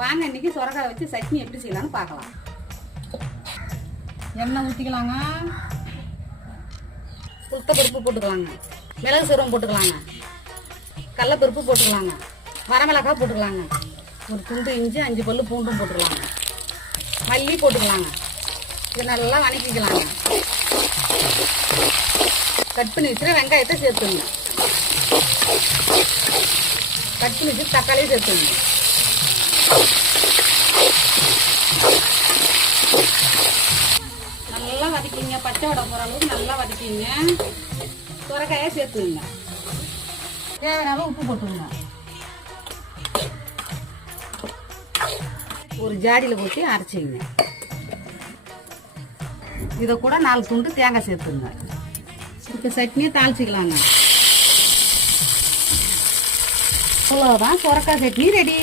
வாங்க இன்னைக்கு சொரக்காய் வச்சு சட்னி எப்படி செய்யலாம்னு பார்க்கலாம். எண்ணெய் ஊற்றிக்கலாங்க. உளுத்தப்பருப்பு போட்டுக்கலாங்க. மிளகு சீரகம் போட்டுக்கலாங்க. கடலைப்பருப்பு போட்டுக்கலாங்க. வரமிளகாய் போட்டுக்கலாங்க. ஒரு துண்டு இஞ்சி 5 பல்லு பூண்டும் போட்டுக்கலாங்க. மல்லி போட்டுக்கலாங்க. இது நல்லா வதக்கிக்கலாங்க. கட் பண்ணி வச்சுட்டு வெங்காயத்தை சேர்த்துங்க. கட் பண்ணி வச்சு தக்காளியும் சேர்த்துங்க. நல்லா வதக்கிங்க. பச்சை வடை போகிற அளவுக்கு நல்லா வதக்கிங்க. சொரக்காயை சேர்த்துங்க. தேவையான உப்பு போட்டுங்க. ஒரு ஜாடியில் ஊற்றி அரைச்சிங்க. இதை கூட 4 துண்டு தேங்காய் சேர்த்துங்க. இப்போ சட்னியை தாளிச்சிக்கலாங்க. அவ்வளோதான், சொரக்காய் சட்னி ரெடி.